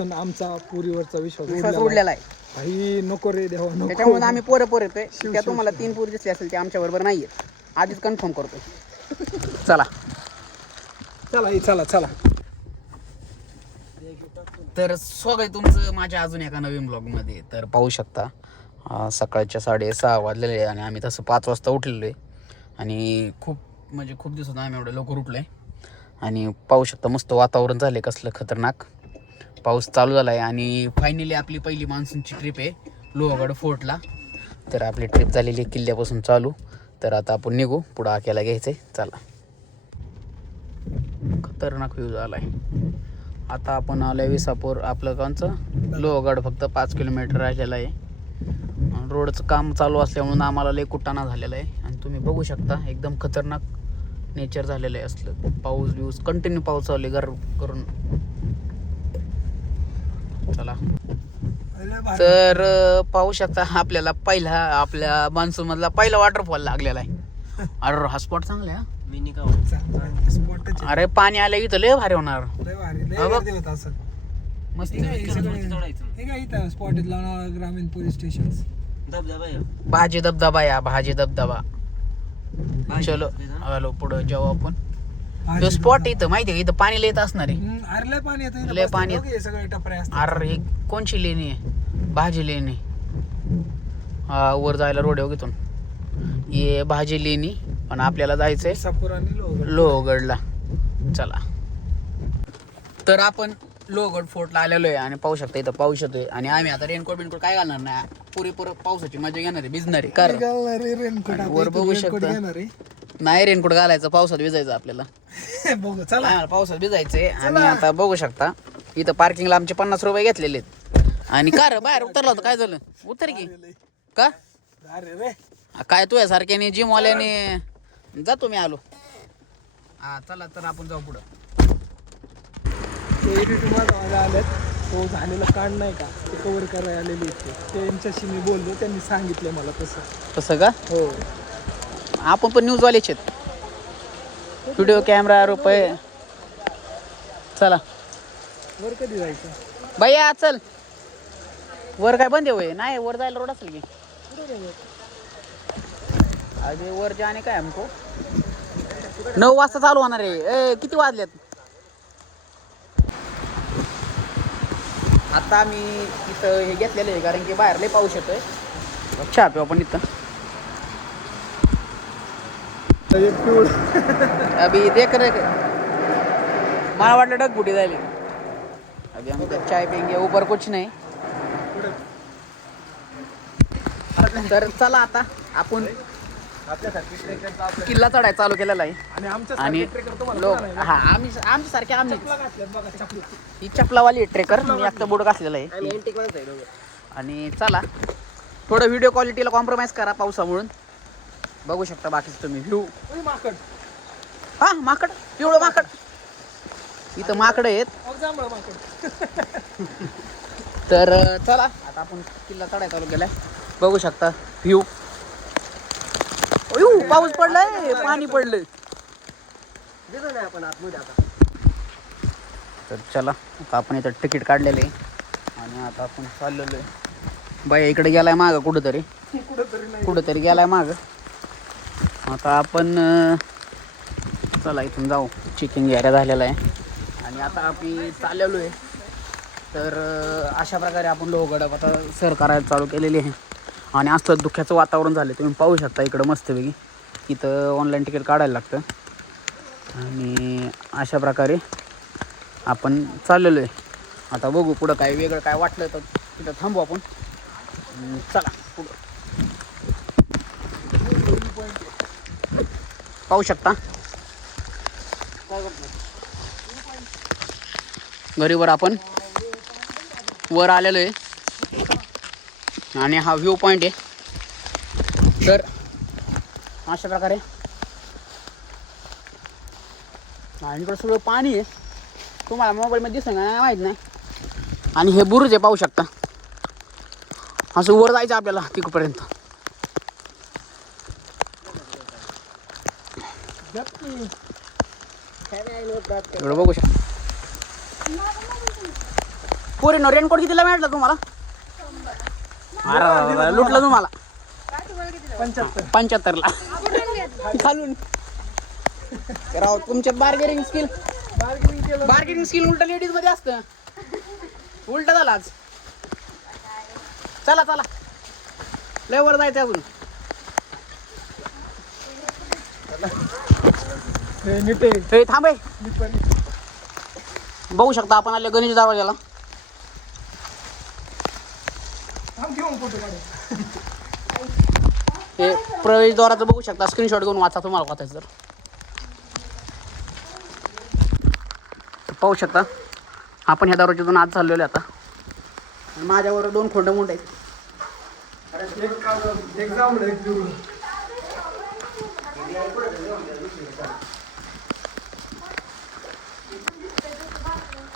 पण आमचा पुरीवरचा विश्वास उडलेला आहे. काही नको रे देवा नको. त्याच्यामुळे आम्ही पोरं येतोय. त्या तुम्हाला 3 पोरी दिसले असेल ते आमच्या बरोबर नाहीये. आधीच कन्फर्म करतोय. चला चला चला. तर स्वागत आहे तुमचं माझ्या अजून एका नवीन ब्लॉगमध्ये. तर पाहू शकता सकाळच्या 6:30 वाजलेले आहे आणि आम्ही तसं 5 वाजता उठलेलो आहे. आणि खूप दिवसात आम्ही एवढं लवकर उठलो आहे. आणि पाहू शकता मस्त वातावरण झालं आहे, कसलं खतरनाक पाऊस चालू झाला आहे. आणि फायनली आपली पहिली मान्सूनची ट्रिप आहे लोहगड फोर्टला. तर आपली ट्रिप झालेली आहे किल्ल्यापासून चालू. तर आता आपण निघू, पुढं आक्याला घ्यायचं आहे. चला, खतरनाक व्ह्यू झाला आहे. आता आपण आलो आहे विसापूर. आपलं कांचं लोहगड फक्त 5 किलोमीटर राहिलेलं आहे. रोडचं काम चालू असल्यामुळे आम्हाला लय कुटाणा झालेला आहे. आणि तुम्ही बघू शकता एकदम खतरनाक नेचर झालेलं आहे. असलं पाऊस कंटिन्यू पाऊस चालू आहे करून. चला, तर पाहू शकता आपल्याला आपल्या मान्सून मधला पहिला वॉटरफॉल लागलेला आहे. अरे हा स्पॉट चांगला आहे. मिनी का अरे पाणी आलं इथं लय भारी होणार. मस्त स्पॉट ग्रामीण पोलीस स्टेशन भाजी धबधबा. चलो हॅलो, पुढं जाऊ आपण. तो स्पॉट इथं माहिती आहे, इथं पाणी येत असणार आहे. लय पाणी अरे ही कोणची लेणी आहे? भाजी लेणी. हा, वर जायला रोड आहे इथून. ये भाजी लेणी. पण आपल्याला जायचंय लोहगडला. चला, तर आपण लोहगड फोर्टला आलेलो आहे. आणि पाहू शकता इथं पाऊस येतोय. आणि आम्ही आता रेनकोट काय घालणार नाही, पुरेपूर पावसाची मजा घेणार आहे, भिजणार आहे. कारण वर बघू शकता नाही रेनकोट घालायचं, पावसात भिजायचं आपल्याला. चला, पावसात भिजायचंय. आणि आता बघू शकता इथं पार्किंगला आमचे 50 रुपये घेतलेले आहेत. आणि कार बाहेर उतरला होता, काय झालं? उतर की का काय तू सारख्याने जिमवाल्याने जातो मी आलो. हा चला, तर आपण जाऊ पुढं. आल्यात तो झालेला काढ नाही का, ते कव्हर करायला आलेली त्यांच्याशी मी बोललो, त्यांनी सांगितलं मला तसं का. हो, आपण पण न्यूजवालेच आहेत. व्हिडिओ कॅमेरा रुपये. चला, वर कधी जायचं भैया? चल, वर काय बंद आहे? नाही, वर जायला रोड असेल की. अरे वर जाणे काय हमको 9 वाजता चालू होणार आहे. किती वाजलेत आता? मी इथं हे घेतलेलं आहे कारण की बाहेर लय पाऊस येतोय. चहा पिऊ आपण इथं. अभी देख रहे मला वाटलं डगबुटी झाली. अभी हम तो चाय पिएंगे, ऊपर कुछ नाही. तर चला, आता आपण किल्ला चढायला चालू केलेला आहे. आणि लोक आमच्या सारखे आम्ही ही चपलावाली ट्रेकर. मी आता बोर्ड घातलेला आहे. आणि चला, थोडं व्हिडिओ क्वालिटीला कॉम्प्रोमाइज करा पावसामुळे. बघू शकता बाकीचं तुम्ही व्ह्यू. हा, माकड, पिवळं माकड. इथं माकड आहेत. तर चला, आता आपण किल्ला चढायला चालू केलाय. बघू शकता व्ह्यू. पाऊस पडलाय, पाणी पडलंय. तर चला, आता आपण इथं तिकीट काढलेलं आहे. आणि आता आपण चाललेलो आहे. बाई इकडे गेलाय माग, कुठंतरी गेलाय माग. आता आपण चला इथून जाऊ. चेकिंग एरिया झालेला आहे. आणि आता आपण चाललेलो आहे. तर अशा प्रकारे आपण लोहगड आता सर करायला चालू केलेली आहे. आणि असं धुक्याचं वातावरण झालं. तुम्ही पाहू शकता इकडं मस्तपैकी. इथं ऑनलाईन तिकीट काढायला लागतं. आणि अशा प्रकारे आपण चाललेलो आहे. आता बघू पुढं काय वेगळं काय वाटलं तर तिथं थांबू आपण. चला पुढं. पाहू शकता घरीवर आपण वर आलेलो आहे. आणि हा व्ह्यू पॉईंट आहे. तर अशा प्रकारे इकडं सगळं पाणी आहे. तुम्हाला मोबाईलमध्ये दिसतं का माहीत नाही. आणि हे बुरुज आहे, पाहू शकता. असं वर जायचं आपल्याला तिकडपर्यंत. इकडं बघू शकता. पोरीनो रेनकोट कितीला मिळाला तुम्हाला? अरे लुटलं तुम्हाला 75ला खालून. राव तुमच्यात बार्गेनिंग स्किल उलट लेडीज मध्ये असतं. उलट झाला आज. चला चला लय वर जायचं अजून. हे थांबे. बघू शकता आपण आले गणेश दरवाजाला. हे प्रवेशद्वाराचं बघू शकता. स्क्रीनशॉट घेऊन वाचा तुम्हाला वाचायचं जर. पाहू शकता आपण ह्या दरवाजातून आज चाललेलो आता. आणि माझ्यावर 2 खोंड मोठे आहेत.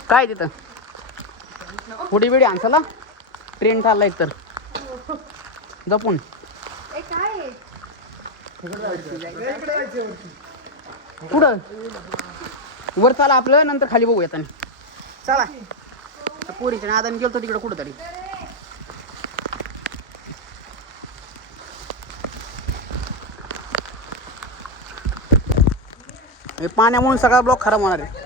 काय तिथं पुढी बिडी आणसाला ट्रेन चाललाय तर जपून. पुढं वर चाला आपलं नंतर खाली बघू येताना. चला पोरीच्या नादाने गेलतो तिकडे कुठं तरी. हे पाण्यामुळे सगळा ब्लॉक खराब होणार आहे.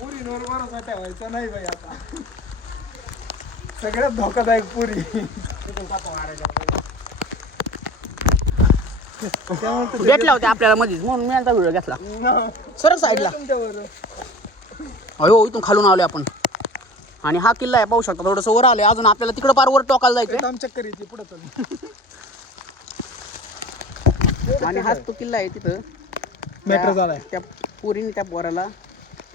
पुरीवर भरोसा ठेवायचा नाही बाई आता. सगळ्यात धोकादायक पुरी. भेटल्या होत्या आपल्याला मध्येच म्हणून मी आता व्हिडिओ घेतला. सरळ साईडला. अयो इथून खालून आलोय आपण. आणि हा किल्ला आहे पाहू शकता. थोडंसं वर आलोय अजून आपल्याला तिकडं पार वर टोकाला जायचं. चक्कर येते पुढे चल. आणि हाच तो किल्ला आहे तिथं मेट्रो झालाय. त्या पुरीने त्या पोराला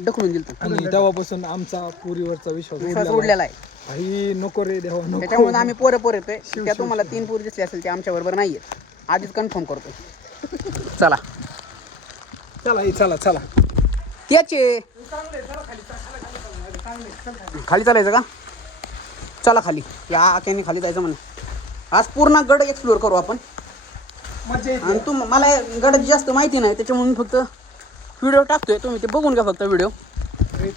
ढकलून दिलं. आणि तेव्हापासून आमचा पुरीवरचा विश्वास उडलेला आहे. काही नको रे देवा नको. त्याच्यामुळे आम्ही पोरं येतोय. त्या तुम्हाला 3 पुरी दिसली असेल ते आमच्या बरोबर नाहीये. आधीच कन्फर्म करतो. चला चला चला चला. त्याचे खाली चालायचं का? चला खाली. या आक्याने खाली जायचं म्हणे. आज पूर्ण गड एक्सप्लोर करू आपण. आणि मला गडाची जास्त माहिती नाही त्याच्यामुळे मी फक्त व्हिडिओ टाकतोय. तुम्ही ते बघून घ्या फक्त व्हिडिओ.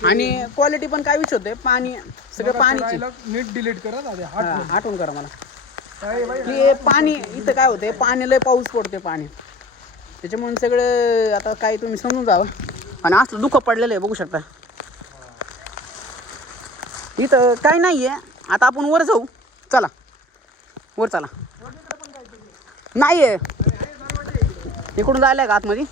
आणि क्वालिटी पण काय विषय होते. पाणी सगळं पाणीची नीट डिलीट करा. आठवण करा मला की पाणी इथं काय होते. पाणी लय पाऊस पडते पाणी त्याच्यामुळे सगळं आता काय तुम्ही समजून जावं. आणि असलं दुःख पडलेलं आहे बघू शकता. इथं काय नाही आहे. आता आपण वर जाऊ. चला वर चला. नाही आहे इकडून जायला का आतमध्ये?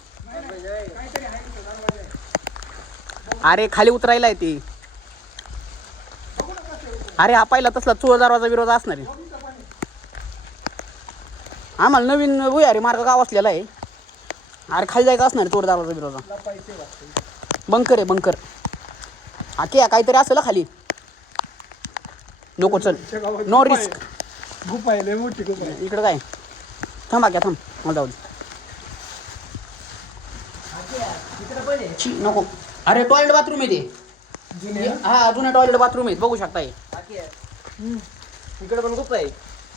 अरे खाली उतरायला आहे ते. अरे हा पहिला तसला चोर दरवाजा विरोध असणार आहे. आम्हाला नवीन भुयारी मार्ग गाव असलेला आहे. अरे खाली जायचं असणार चोर दरवाजा विरोधा. बंकर आहे बंकर. हा क्या काहीतरी असेल खाली. नको चल नो रिस्क. गुफा आहे मोठी गुफा आहे. इकडं काय थांबा क्या थांब मला जाऊ दे. नको. अरे टॉयलेट बाथरूम आहे ते. हा जुने टॉयलेट बाथरूम आहेत बघू शकता. इकडे पण गुफा आहे.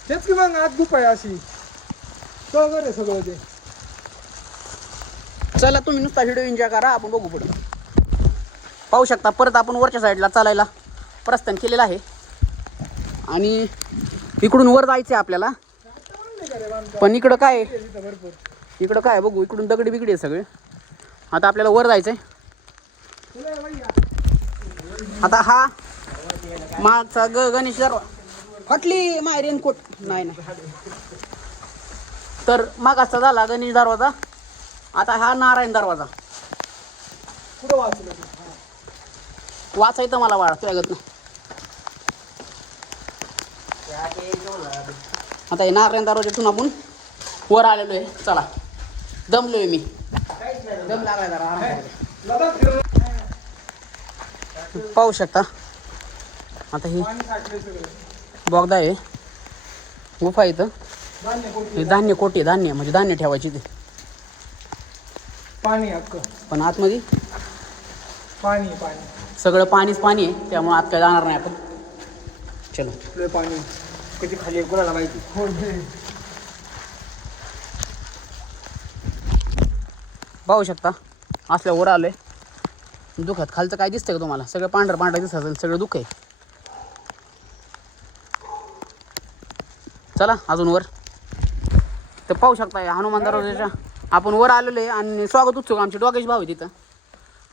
तेच की मग आत गुफा आहे अशी. सगळं आहे सगळं ते. चला तुम्ही नुसता व्हिडिओ एन्जॉय करा. आपण बघू पुढे. पाहू शकता परत आपण वरच्या साईडला चालायला प्रस्थान केलेलं आहे. आणि इकडून वर जायचं आहे आपल्याला. पण इकडं काय इकडं काय बघू. इकडून दगडी बिगडी आहे सगळे. आता आपल्याला वर जायचं आहे. आता हा मागचा गणेश दरवाजा फाटली माय रेनकोट नाही नाही. तर मागाचा झाला गणेश दरवाजा. आता हा नारायण दरवाजा. कुठं वाचलं वाचायचं मला वाढ त्यागत ना. आता हे नारायण दरवाजातून आपण वर आलेलो आहे. चला दमलोय मी. दम लागलाय जरा. पाहू शकता आता ही बोगदा आहे. गुफा इथं हे धान्य कोटी. धान्य म्हणजे धान्य ठेवायची ते. पाणी अक्क पण आतमध्ये पाणी पाणी सगळं पाणीच पाणी आहे. त्यामुळे आत काय जाणार नाही आपण. चलो पाणी किती खाली कोणाला माहिती. हो पाहू शकता असल्या वर आलोय. दुखात खालचं काय दिसतंय का तुम्हाला? सगळं पांढरं पांढरं दिसत असेल, सगळं दुःख आहे. चला अजून वर. तर पाहू शकता हनुमान दरवाजाच्या आपण वर आलेलो आहे आणि स्वागत उत्सुक आमचे डोगेश भाऊ आहे तिथं.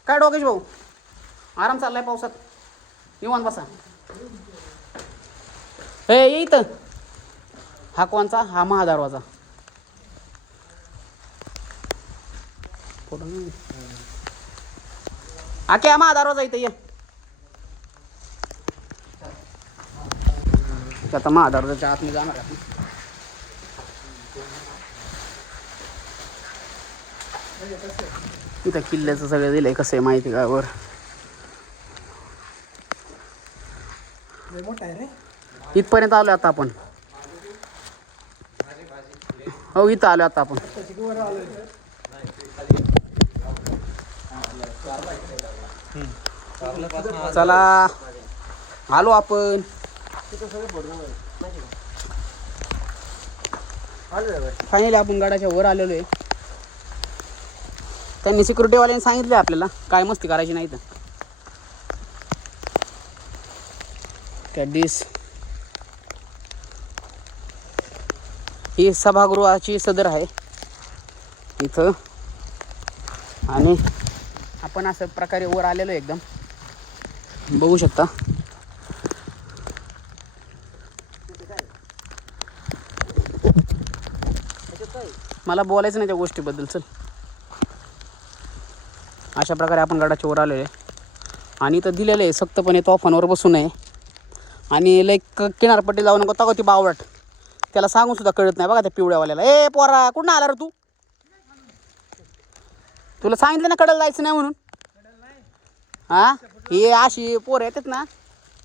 काय डोगेश भाऊ, आराम चाललाय पावसात, निवांत बसा. ये इथं. हा कोणचा? हा महादरवाजा. आके हा महादरवाजा इथं ये. आता महादरवाजाच्या आतमध्ये जाणार आपण. इथं किल्ल्याचं सगळं दिलंय, कसं आहे माहिती का वर. मोठा आहे रे. इथपर्यंत आलो आता आपण. हो इथं आलो आता आपण. चला आलो आपण. फायनली आपण गडाच्या वर आलेलो आहे. त्यांनी सिक्युरिटीवाल्यांनी सांगितले आपल्याला काय मस्ती करायची नाही तर. कॅडीस ही सभागृहाची सदर आहे इथं. आणि आपण असं प्रकारे वर आलेलो एकदम बघू शकता. मला बोलायचं नाही त्या गोष्टीबद्दल. चल अशा प्रकारे आपण गडाच्या वर आलेलो आहे. आणि इथं दिलेलं आहे सक्तपणे तोफांवर बसू नये आणि लाईक किनारपट्टी जाऊ नको. तगो ती बावळट त्याला सांगून सुद्धा कळत नाही बघा त्या पिवळ्यावाल्याला. ए पोरा कुठं आला रे तू? तुला सांगितलं ना कडेला जायचं नाही म्हणून. हां हे अशी पोरं येतात ना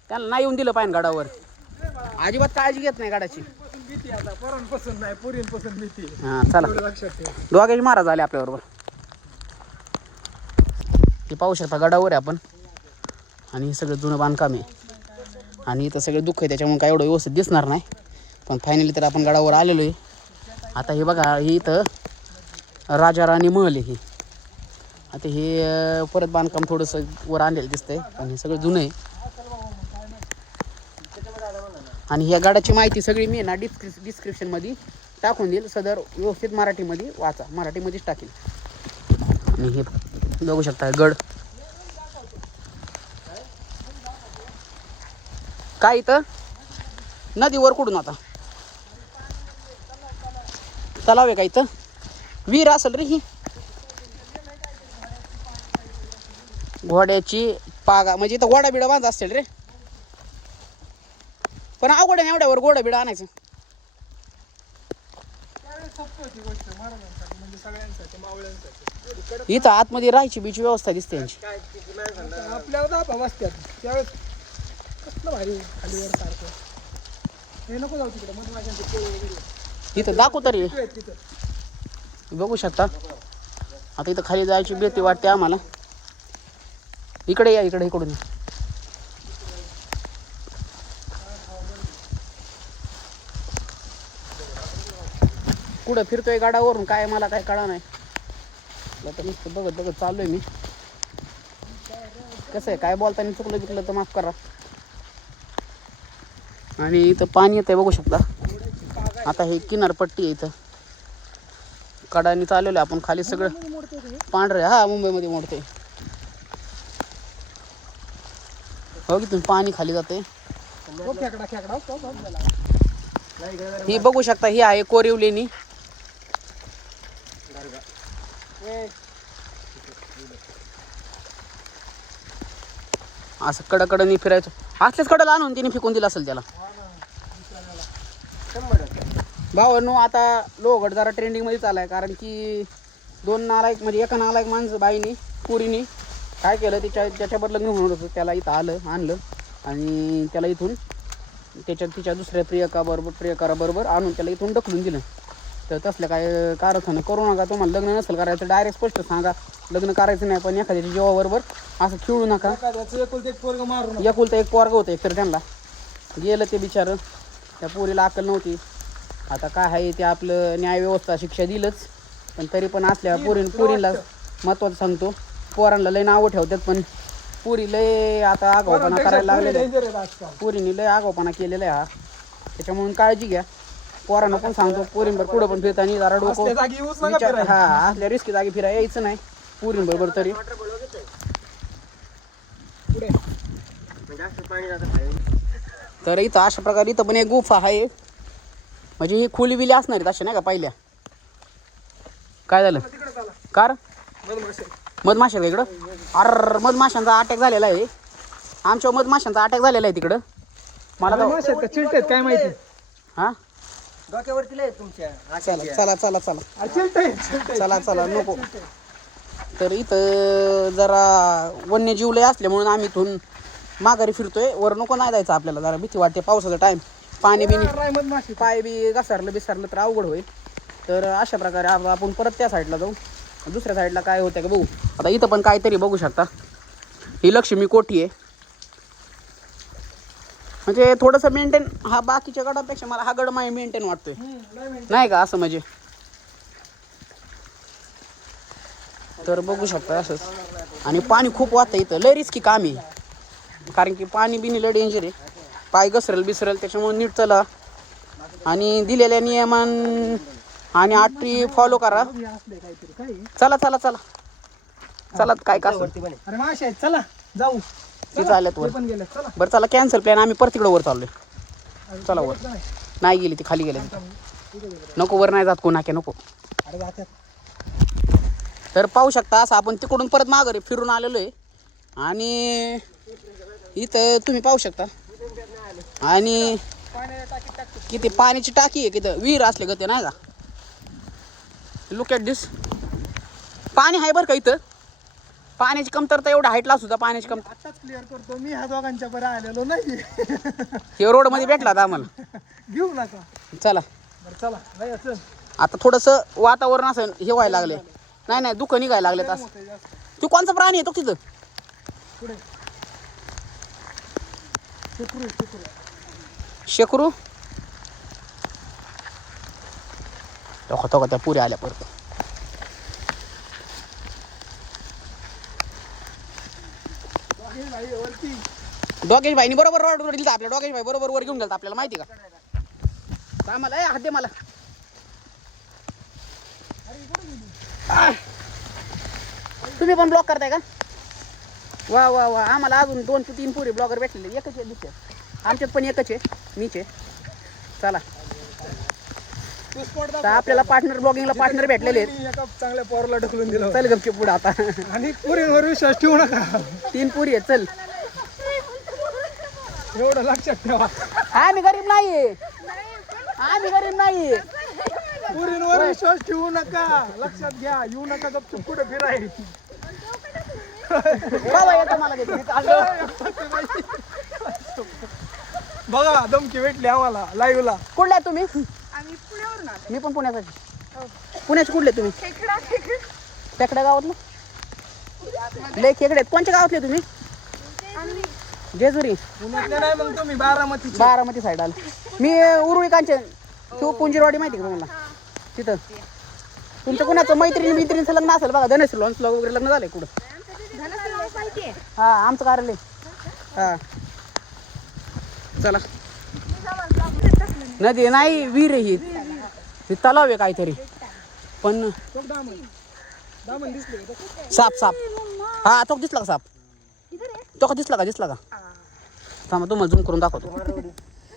त्यांना नाही येऊन दिलं पाहिजे गडावर. अजिबात काळजी घेत नाही गडाची. हां चला डोगेश महाराज आले आपल्याबरोबर. हे पाहू शकता गडावर आहे आपण. आणि हे सगळं जुनं बांधकाम आहे आणि इथं सगळं दुःख आहे त्याच्यामुळे काय एवढं व्यवस्थित दिसणार नाही. पण फायनली तर आपण गडावर आलेलो आहे. आता हे बघा हे इथं राजा राणी महल आहे. हे आता हे परत बांधकाम थोडंसं वर आणलेलं दिसतंय पण हे सगळं जुनं आहे. आणि ह्या गडाची माहिती सगळी मी ना डिस्क्रिप्शनमध्ये टाकून देईल. सदर व्यवस्थित मराठीमध्ये वाचा, मराठीमध्येच टाकेल. आणि हे बघू शकता गड काय इथं नदीवर कुठून आता तलाव आहे का इथं? विहीर असेल रे ही. घोड्याची पागा म्हणजे इथं घोडा बिडा बांध असेल रे. पण अवघड आहे एवढ्यावर घोडा बिडा आणायचं. इथं आतमध्ये राहायची बीची व्यवस्था दिसते यांची. आपल्याला बसतात त्यावेळेस कसलं भारी खालीवर सारखं. हे नको जाऊ तिकडे मग इथं दाखवू तरी बघू शकता. आता इथं खाली जायची भीती वाटते आम्हाला. इकडे या इकडे इकडून. कुठं फिरतोय गाडावरून काय मला काय कळा नाही. आता नुसतं बघत बघत चाललोय मी. कसं आहे काय बोलताना चुकलं बिकलं तर माफ करा. आणि इथं पाणी येतंय बघू शकता. आता हे किनारपट्टी आहे इथं कडाने चाललेलं आपण खाली सगळं पांढरे. हा मुंबईमध्ये मोडते हो की तुम्ही पाणी खाली जाते. ही बघू शकता ही आहे कोरीव लेणी. असं कडकडनी फिरायचं. असल्याच कडला आणून तिने फेकून दिलं असेल त्याला. भावांनो आता लोहगड जरा ट्रेंडिंगमध्ये चालाय कारण की दोन नालायक म्हणजे एका नालायक माणसं बाईनी पुरीनी काय केलं ज्याच्यावर लग्न होणार होतं त्याला इथं आणलं आणि त्याला इथून तिच्या दुसऱ्या प्रियकाराबरोबर आणून त्याला इथून ढकलून दिलं. तर तसलं काय कारस्थानं करू नका. तुम्हाला लग्न नसेल करायचं डायरेक्ट स्पष्ट सांगा लग्न करायचं नाही. पण एखाद्याच्या जीवाबरोबर असं खेळू नका. एकुलता एक पोरग होतं एकतर त्यांना गेलं ते बिचारं. त्या पोरीला अक्कल नव्हती. आता काय आहे ते आपलं न्यायव्यवस्था शिक्षा दिलंच पण तरी पण असल्या पोरीला महत्त्वाचं सांगतो पोरांना लय नावं ठेवतात पण पुरी लय आता आगाऊपणा करायला लागलेला आहे. डेंजर आहेत आजकाल. पुरीने लय आगाऊपणा केलेला आहे हा. त्याच्यामुळे काळजी घ्या. पोरांना पण सांगतो पुरींबर पुढं पण फिरताना जरा डोकं असल्या जागी येऊच नका विचार फिरायला. हा असल्या रिस्की जागी फिरायला यायचं नाही पुरींबरोबर तरी. पुढे तर इथं अशा प्रकारे इथं पण एक गुफा आहे. म्हणजे ही खोली बिली असणार आहेत अशा नाही का पहिल्या. काय झालं तिकडे चला. कार मधमाशा. मधमाशा का इकडं. अर मधमाशांचा अटॅक झालेला आहे. आमच्या मधमाशांचा अटॅक झालेला आहे तिकडं. मला तर मधमाशा आहेत का चिलटे आहेत काय माहिती. हा डोक्यावरती लय तुमच्या चला चला चला चला चिलटे आहेत, चिलटे आहेत. चला चला नको. तर इथं जरा वन्यजीव लय असल्यामुळे आम्ही इथून माघारी फिरतोय. वर नको नाही जायचं आपल्याला. जरा भीती वाटते पावसाचा टाइम. पाणी बिनी राय मधमाशी. पाय बी घसरलं बिसरलं तर अवघड होईल. तर अशा प्रकारे आपण परत त्या साईडला जाऊ. दुसऱ्या साईडला काय होतं का बघू. आता इथं पण काहीतरी बघू शकता. ही लक्ष्मी कोठी आहे. म्हणजे थोडंसं मेंटेन हा बाकीच्या गडापेक्षा मला हा गड मेंटेन वाटतोय नाही का असं म्हणजे. तर बघू शकता असंच. आणि पाणी खूप वाहतं इथं. लय रिस्की काम आहे कारण की पाणी बिनी लय डेंजर आहे. पाय घसरेल बिसरेल त्याच्यामुळे नीट चला आणि दिलेल्या नियमान आणि अटी फॉलो करा. काहीतरी काय. चला चला चला चला काय का अरे माशा आहेत चला जाऊ. ते चालत वर. ते पण गेले चला. बरं चला कॅन्सल प्लॅन. आम्ही परत तिकडं वर चाललोय. चला वर. नाही. नाही गेली ती खाली गेली. नको वर नाही जात कोणाके नको. अरे जात्यात. तर पाहू शकता असं आपण तिकडून परत माघारी फिरून आलेलो आहे. आणि इथं तुम्ही पाहू शकता. आणि किती पाण्याची टाकी आहे किती विहीर असले गते नाही का. लुक ॲट दिस. पाणी आहे बरं का इथं. पाण्याची कमतरता एवढा हाईटला सुद्धा पाण्याची कमतरता. आताच क्लिअर करतो मी ह्या दोघांच्या बरं आलेलो नाही. हे रोडमध्ये भेटला आता आम्हाला. घेऊ नका. चला बरं चला नाही चल. आता थोडंसं वातावरण असं हे व्हायला लागले. नाही नाही दुःख निघायला लागले असं. तू कोणचा प्राणी येतो तिथं. पुढे शुक्रू शुक्रू. शेकरू. तो त्या पुऱ्या आल्या परत. वरती. डॉगेश भाईनी बरोबर रोडवर दिलता आपल्या. डॉगेश भाई बरोबर वर घेऊन गेलता आपल्याला माहिती का. आम्हाला हात दे मला. तुम्ही पण ब्लॉक करताय का. वा वा वा. आम्हाला अजून 2 ते 3 पुरी ब्लॉगर भेटलेले. एकच आहे दिसते आमच्यात पण एकच आहे मीच आहे. चला तर आपल्याला पार्टनर ब्लॉगिंगला पार्टनर भेटलेले आहेत. एका चांगल्या पोराला ढकलून दिलं. चल गपचे पुढे आता. आणि पुरीवर विश्वास ठेवू नका. 3 पुरी आहेत. चल एवढं लक्षात ठेवा. आम्ही गरीब नाहीये. आम्ही गरीब नाहीये. पुरीवर विश्वास ठेवू नका. लक्षात घ्या. येऊ नका गपचूप कुठे फिराय. बाबा येतो मला देतो. बघा धमकी भेटली आम्हाला लाईव्हला. कुठले आहे तुम्ही. आम्ही पुण्यावरून आलो. मी पण पुण्याचा. पुण्याचे कुठले तुम्ही. टेकड्या गावातलं. लय खेकडे. कोणत्या गावातले तुम्ही. जेजुरी. पुण्यातले नाही मग तुम्ही बारामती. बारामती साईड आलं. मी उरुळी कांचन किंवा पुंजीरवाडी माहिती का तुम्हाला. तिथं तुमच्या कुणाचं मैत्रिणीचं लग्न असेल बघा. धनेश लॉन्सला वगैरे लग्न झालंय कुठं. हा आमचं कार्यालय. हा चला. नदी नाही विहीर आहे ही तलाव आहे काहीतरी पण. दामन दिसले. साप साप. हा तो दिसला का साप. तो का दिसला का. थांबा तुम्हाला झूम करून दाखवतो.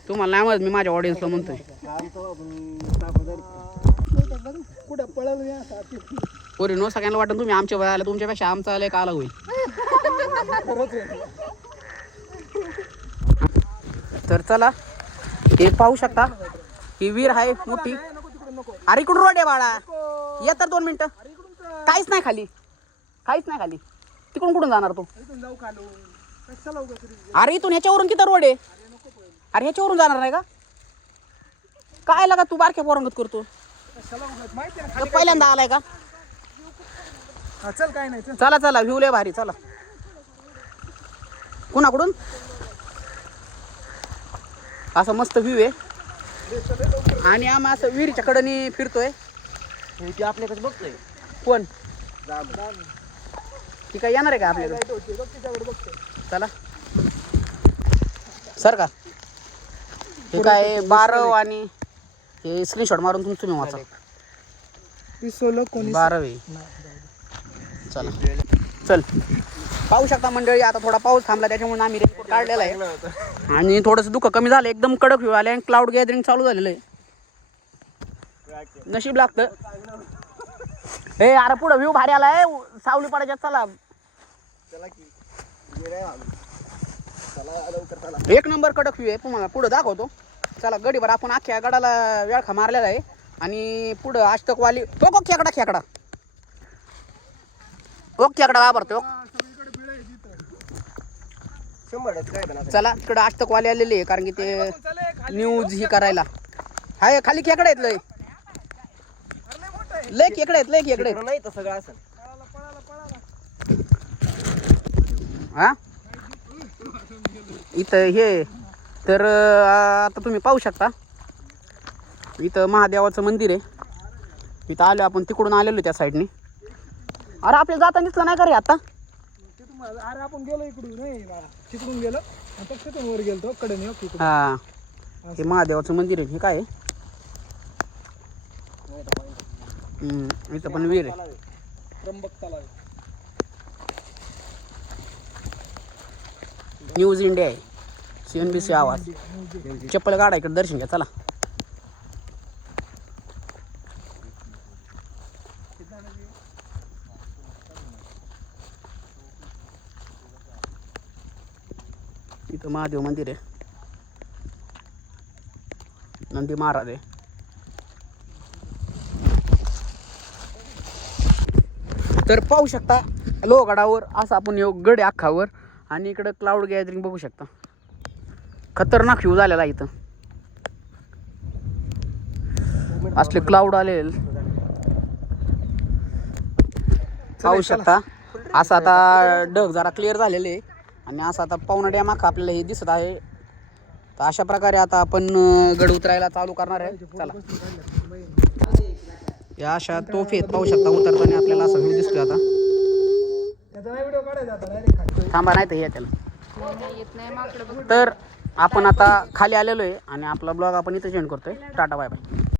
तुम्हाला नाही माहित मी माझ्या ऑडियन्सला म्हणतोय. कुठं पळाल. पोरी नो सगळ्यांना वाटतं तुम्ही आमच्या वया आला तुमच्यापेक्षा आमचा आलाय का आला होईल. तर चला हे पाहू शकता. ही विहीर आहे मोठी. अरे इकडून रोड आहे बाळा. ये तर 2 मिनिटं. काहीच नाही खाली. काहीच नाही खाली. तिकडून कुठून जाणार तू. जाऊ खालो. चला उगाच. अरे इथून ह्याच्यावरून किती रोड आहे. अरे ह्याच्यावरून जाणार नाही का. काय लागा तू बारक्या पोरंगत करतो. माहिती तो पहिल्यांदा आलाय का. ना. चल काय नाही. चल. चला चला व्ह्यू लय भारी. चला कुणाकडून असं मस्त व्ह्यू आहे. आणि आम्ही असं विहिरीच्या कडेने फिरतोय. आपल्याकडे बघतोय कोण. ती काय येणार आहे का आपल्याकडे? लाईट होती बघ तिच्याकडे बघते. चला सर का हे काय 12 आणि हे स्क्रीनशॉट मारून तुम्ही वाचा. 20 12 चला चल. पाहू शकता मंडळी आता थोडा पाऊस थांबला त्याच्यामुळे आम्ही रेनकोट काढलेला आहे आणि थोडंसं दुःख कमी झालं. एकदम कडक व्ह्यू आले आणि क्लाउड गॅदरिंग चालू झालेलं आहे. नशीब लागतं. हे अरे पुढं व्ह्यू भारी आलाय सावली पडायच्यात. चला एक नंबर कडक व्ह्यू आहे. तुम्हाला पुढं दाखवतो. चला गडीवर आपण अख्ख्या गडाला वेळखा मारलेला आहे आणि पुढं अष्टकवाली तो खेकडा खेकडा खेकडा वापरतो. चला तिकडं अष्टकवाली आलेली आहे कारण की ते न्यूज ही करायला. हाय खाली खेकडे आहेत लय लय खेकडे आहेत लय खेकडे नाही तर सगळं असं हा इथं हे तर आता तुम्ही पाहू शकता इथं महादेवाचं मंदिर आहे. इथं आलो आपण तिकडून आलेलो त्या साईडने. अरे आपल्याला जाता दिसलं नाही का रे आता? अरे आपण गेलो इकडून नाही तिकडून गेलो तिथून वर गेलो कडे. हा हे महादेवाचं मंदिर आहे. हे काय आहे? इथं पण वीर आहे. त्र्यंबक तलाव न्यूज इंडिया आहे. CNBC आवाज. चप्पल गाडा इकडे दर्शन घ्या. चला इथं महादेव मंदिर आहे. नंदी महाराज आहे. तर पाहू शकता लोहगडावर असं आपण गड आहे अख्खावर आणि इकडं क्लाउड गॅदरिंग बघू शकता. खतरनाक व्ह्यू झालेला इथं. असले क्लाउड आले पाहू शकता. असं आता ढग जरा क्लिअर झालेले आहे आणि असं आता पावना डॅम अख्खा आपल्याला हे दिसत आहे. तर अशा प्रकारे आता आपण गड उतरायला चालू करणार आहे. चला या अशा तोफेत पाहू शकता उतरताना आपल्याला असा व्ह्यू दिसतोय. आता व्हिडिओ काढायचा थांबा नाही तर हे त्याला. तर आपण आता खाली आलेलो आहे आणि आपला ब्लॉग आपण इथं एंड करतोय. Tata bye bye.